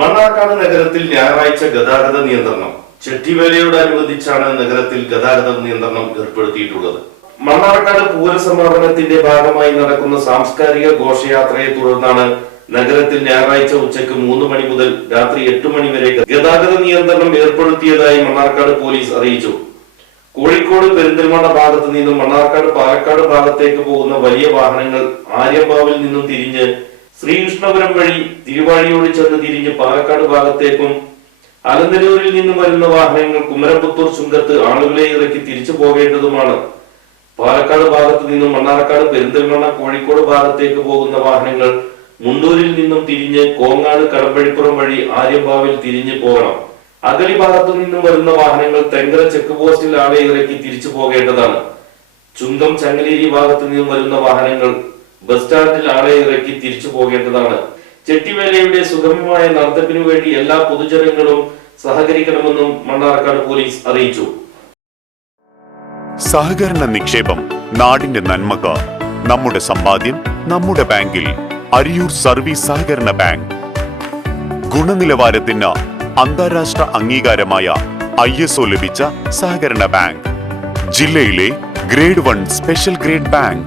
നഗരത്തിൽ ഞായറാഴ്ച ഗതാഗത നിയന്ത്രണം. ചെട്ടിവേലയോടനുബന്ധിച്ചാണ് നഗരത്തിൽ ഗതാഗത നിയന്ത്രണം ഏർപ്പെടുത്തിയിട്ടുള്ളത്. മണ്ണാർക്കാട് പൂരസമാപനത്തിന്റെ ഭാഗമായി നടക്കുന്ന സാംസ്കാരിക ഘോഷയാത്രയെ തുടർന്നാണ് നഗരത്തിൽ ഞായറാഴ്ച ഉച്ചയ്ക്ക് മൂന്ന് മണി മുതൽ രാത്രി എട്ട് മണി വരെ ഗതാഗത നിയന്ത്രണം ഏർപ്പെടുത്തിയതായി മണ്ണാർക്കാട് പോലീസ് അറിയിച്ചു. കോഴിക്കോട് പെരിന്തൽമണ്ണ ഭാഗത്ത് നിന്നും മണ്ണാർക്കാട് പാലക്കാട് ഭാഗത്തേക്ക് പോകുന്ന വലിയ വാഹനങ്ങൾ ആര്യമ്പാവിൽ നിന്നും തിരിഞ്ഞ് ശ്രീകൃഷ്ണപുരം വഴി തിരുവാഴിയോട് ചെന്ന് തിരിഞ്ഞ് പാലക്കാട് ഭാഗത്തേക്കും അലന്തലൂരിൽ നിന്നും വരുന്ന വാഹനങ്ങൾ കുമരപുത്തൂർ ചുങ്കത്ത് ആളുകളെ ഇറക്കി തിരിച്ചു പോകേണ്ടതുമാണ്. പാലക്കാട് ഭാഗത്ത് നിന്നും മണ്ണാർക്കാട് പെരിന്തൽമണ്ണ കോഴിക്കോട് ഭാഗത്തേക്ക് പോകുന്ന വാഹനങ്ങൾ മുണ്ടൂരിൽ നിന്നും തിരിഞ്ഞ് കോങ്ങാട് കടമ്പഴിപ്പുറം വഴി ആര്യമ്പാവിൽ തിരിഞ്ഞു പോകണം. അഗളി ഭാഗത്തു നിന്നും വരുന്ന വാഹനങ്ങൾ തെങ്കര ചെക്ക് പോസ്റ്റിൽ ആളെ ഇറക്കി തിരിച്ചു പോകേണ്ടതാണ്. ചുങ്കം ചങ്ങലേരി ഭാഗത്തു നിന്നും വരുന്ന വാഹനങ്ങൾ ബസ് സ്റ്റാൻഡിൽ ആളെ ഇറക്കി തിരിച്ചു പോകേണ്ടതാണ്. ചെട്ടിവേലയുടെ സുഗമമായ നടത്തിപ്പിനു വേണ്ടി എല്ലാ പൊതുജനങ്ങളും സഹകരിക്കണമെന്നും മണ്ണാർക്കാട് പോലീസ് അറിയിച്ചു. സഹകരണ നിക്ഷേപം നാടിന്റെ നന്മക. നമ്മുടെ സമ്പാദ്യം നമ്മുടെ ബാങ്കിൽ. അരിയൂർ സർവീസ് സഹകരണ ബാങ്ക്. ഗുണനിലവാരത്തിന് അന്താരാഷ്ട്ര അംഗീകാരമായ ഐ എസ് ഒ ലഭിച്ച സഹകരണ ബാങ്ക്. ജില്ലയിലെ grade one special grade bank.